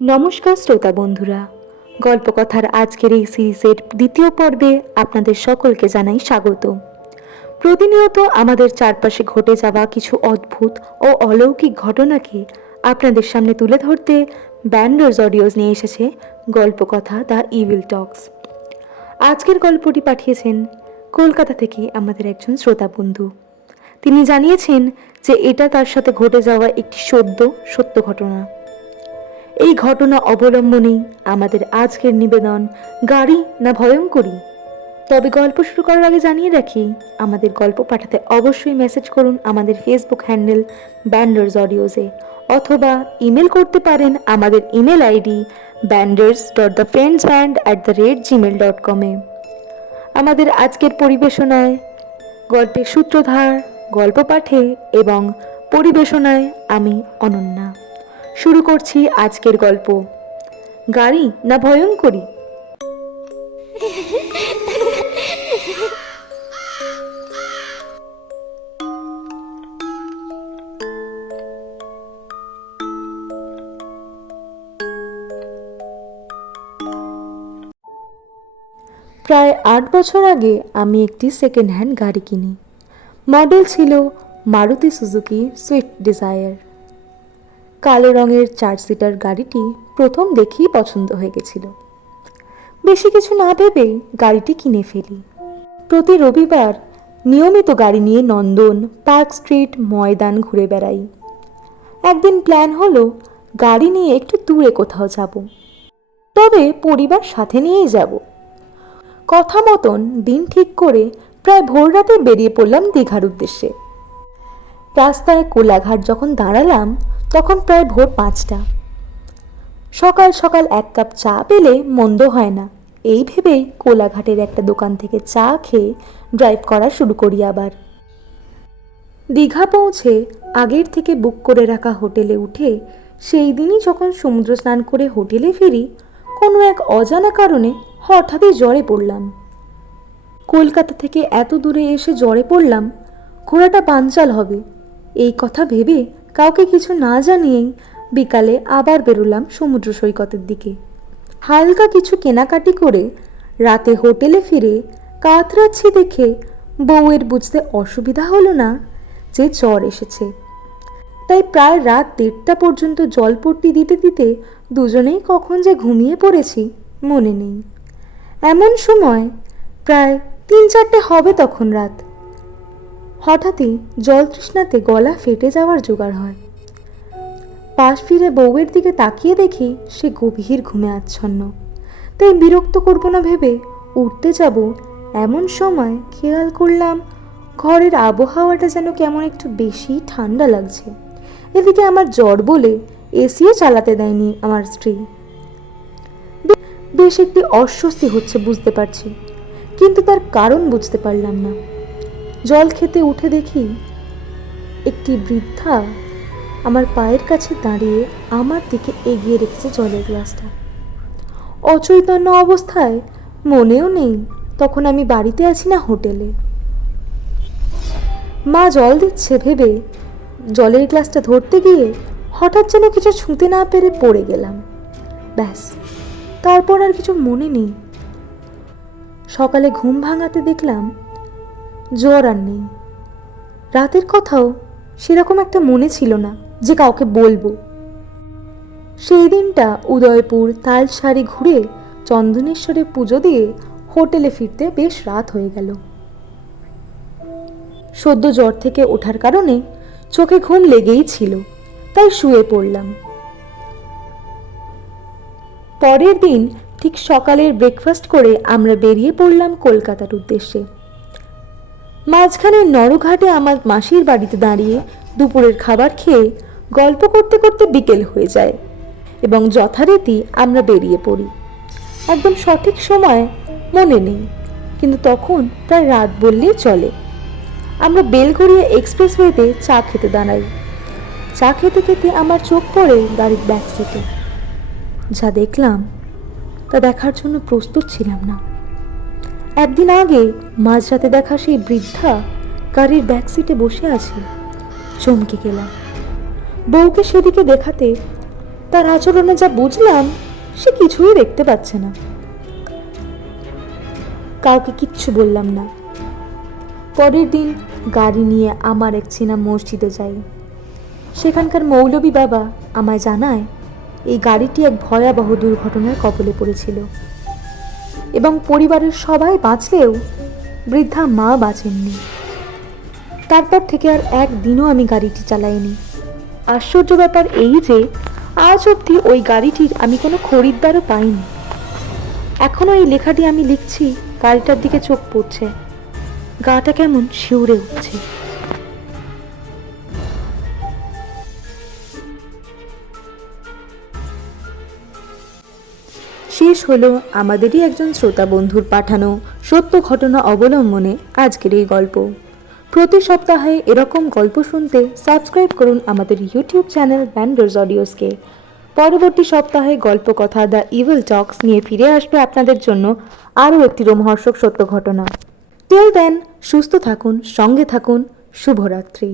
নমস্কার শ্রোতা বন্ধুরা। গল্পকথার আজকের এই সিরিজের দ্বিতীয় পর্বে আপনাদের সকলকে জানাই স্বাগত। প্রতিনিয়ত আমাদের চারপাশে ঘটে যাওয়া কিছু অদ্ভুত ও অলৌকিক ঘটনাকে আপনাদের সামনে তুলে ধরতে ব্যান্ডার্স অডিওজ নিয়ে এসেছে গল্পকথা দ্য ইভিল টক্স। আজকের গল্পটি পাঠিয়েছেন কলকাতা থেকে আমাদের একজন শ্রোতা বন্ধু। তিনি জানিয়েছেন যে এটা তার সাথে ঘটে যাওয়া একটি সদ্য সত্য ঘটনা। এই ঘটনা অবলম্বনেই আমাদের আজকের নিবেদন গাড়ি না ভয়ঙ্করী? তবে গল্প শুরু করার আগে জানিয়ে রাখি, আমাদের গল্প পাঠাতে অবশ্যই মেসেজ করুন আমাদের ফেসবুক হ্যান্ডেল ব্যান্ডার্স অডিওজে অথবা ইমেল করতে পারেন আমাদের email ID banders dot the friends band at the rate Gmail dot কমে আমাদের আজকের পরিবেশনায় গল্পের সূত্রধার, গল্প পাঠে এবং পরিবেশনায় আমি অনন্যা। শুরু করছি আজকের গল্প। গাড়ি না ভয়ঙ্করী? প্রায় আট বছর আগে আমি একটি সেকেন্ড হ্যান্ড গাড়ি কিনি। মডেল ছিল মারুতি সুজুকি সুইফট ডিজায়ার। কালো রঙের চার সিটার গাড়িটি প্রথম দেখেই পছন্দ হয়ে গেছিল। বেশি কিছু না ভেবেই গাড়িটি কিনে ফেলি। প্রতি রবিবার নিয়মিত গাড়ি নিয়ে নন্দন, পার্ক স্ট্রিট, ময়দান ঘুরে বেড়াই। একদিন প্ল্যান হলো গাড়ি নিয়ে একটু দূরে কোথাও যাব। তবে পরিবার সাথে নিয়েই যাব। কথা মতন দিন ঠিক করে প্রায় ভোর রাতে বেরিয়ে পড়লাম দীঘার উদ্দেশ্যে। রাস্তায় কোলাঘাট যখন দাঁড়ালাম তখন প্রায় ভোর পাঁচটা। সকাল সকাল এক কাপ চা পেলে মন্দ হয় না। এই ভেবেই কোলাঘাটের একটা দোকান থেকে চা খেয়ে ড্রাইভ করা শুরু করি আবার। দীঘা পৌঁছে আগের থেকে বুক করে রাখা হোটেলে উঠে সেই দিনই যখন সমুদ্র স্নান করে হোটেলে ফিরি, কোনো এক অজানা কারণে হঠাৎই জ্বরে পড়লাম। কলকাতা থেকে এত দূরে এসে জ্বরে পড়লাম, ঘোড়াটা পাঞ্চাল হবে, এই কথা ভেবে কাউকে কিছু না জানিয়েই বিকালে আবার বেরোলাম সমুদ্র সৈকতের দিকে। হালকা কিছু কেনাকাটি করে রাতে হোটেলে ফিরে কাতরাচ্ছি দেখে বউয়ের বুঝতে অসুবিধা হলো না যে জ্বর এসেছে। তাই প্রায় রাত দেড়টা পর্যন্ত জলপট্টি দিতে দিতে দুজনেই কখন যে ঘুমিয়ে পড়েছি মনে নেই। এমন সময় প্রায় তিন চারটে হবে তখন রাত। হঠাৎই জল তৃষ্ণাতে গলা ফেটে যাওয়ার জোগাড় হয়। পাশ ফিরে বউয়ের দিকে তাকিয়ে দেখি সে গভীর ঘুমে আচ্ছন্ন। তাই বিরক্ত করব না ভেবে উঠতে যাব এমন সময় খেয়াল করলাম ঘরের আবহাওয়াটা যেন কেমন একটু বেশি ঠান্ডা লাগছে। এদিকে আমার জ্বর বলে এসিও চালাতে দেয়নি আমার স্ত্রী। বেশ একটি অস্বস্তি হচ্ছে বুঝতে পারছি, কিন্তু তার কারণ বুঝতে পারলাম না। জল খেতে উঠে দেখি একটি বৃদ্ধা আমার পায়ের কাছে দাঁড়িয়ে আমার দিকে এগিয়ে রেখেছে জলের গ্লাসটা। অচৈতন্য অবস্থায় মনেও নেই তখন আমি বাড়িতে আছি না হোটেলে। মা জল দিচ্ছে ভেবে জলের গ্লাসটা ধরতে গিয়ে হঠাৎ যেন কিছু ছুঁতে না পেরে পড়ে গেলাম। ব্যাস, তারপর আর কিছু মনে নেই। সকালে ঘুম ভাঙাতে দেখলাম জ্বর আর নেই। রাতের কথাও সেরকম একটা মনে ছিল না যে কাউকে বলব। সেই দিনটা উদয়পুর তালসারি ঘুরে চন্দনেশ্বরে পুজো দিয়ে হোটেলে ফিরতে বেশ রাত হয়ে গেল। সদ্য জ্বর থেকে ওঠার কারণে চোখে ঘুম লেগেই ছিল, তাই শুয়ে পড়লাম। পরের দিন ঠিক সকালের ব্রেকফাস্ট করে আমরা বেরিয়ে পড়লাম কলকাতার উদ্দেশ্যে। মাঝখানে নরঘাটে আমার মাসির বাড়িতে দাঁড়িয়ে দুপুরের খাবার খেয়ে গল্প করতে করতে বিকেল হয়ে যায় এবং যথারীতি আমরা বেরিয়ে পড়ি। একদম সঠিক সময় মনে নেই, কিন্তু তখন প্রায় রাত বললেই চলে। আমরা বেলঘরিয়া এক্সপ্রেসওয়েতে চা খেতে দাঁড়াই। চা খেতে খেতে আমার চোখ পড়ে গাড়ির ব্যাক সিটে যা দেখলাম তা দেখার জন্য প্রস্তুত ছিলাম না। একদিন আগে মাঝরাতে দেখা সেই বৃদ্ধা গাড়ির ব্যাক সিটে বসে আছে। চমকে গেলাম। বউকে সেদিকে দেখাতে তার আচরণে যা বুঝলাম, সে কিছুই দেখতে পাচ্ছে না। কাউকে কিচ্ছু বললাম না। পরের দিন গাড়ি নিয়ে আমার এক চেনা মসজিদে যাই। সেখানকার মৌলবী বাবা আমায় জানায়, এই গাড়িটি এক ভয়াবহ দুর্ঘটনার কবলে পড়েছিল। এবং পরিবারের সবাই বাঁচলেও বৃদ্ধা মা বাঁচেননি। তারপর থেকে আর একদিনও আমি গাড়িটি চালাইনি। আশ্চর্য ব্যাপার এই যে, আজ অবধি ওই গাড়িটির আমি কোনো খরিদ্দারও পাইনি। এখনও এই লেখাটি আমি লিখছি, গাড়িটার দিকে চোখ পড়ছে। গাটা কেমন শিউরে উঠছে। শেষ হলো আমাদেরই একজন শ্রোতা বন্ধুর পাঠানো সত্য ঘটনা অবলম্বনে আজকের এই গল্প। প্রতি সপ্তাহে এরকম গল্প শুনতে সাবস্ক্রাইব করুন আমাদের ইউটিউব চ্যানেল ব্যান্ডার্স অডিওসকে পরবর্তী সপ্তাহে গল্প কথা দ্য ইভিল টক্স নিয়ে ফিরে আসবে আপনাদের জন্য আরও একটি রোমহর্ষক সত্য ঘটনা। টিল দেন সুস্থ থাকুন, সঙ্গে থাকুন, শুভরাত্রি।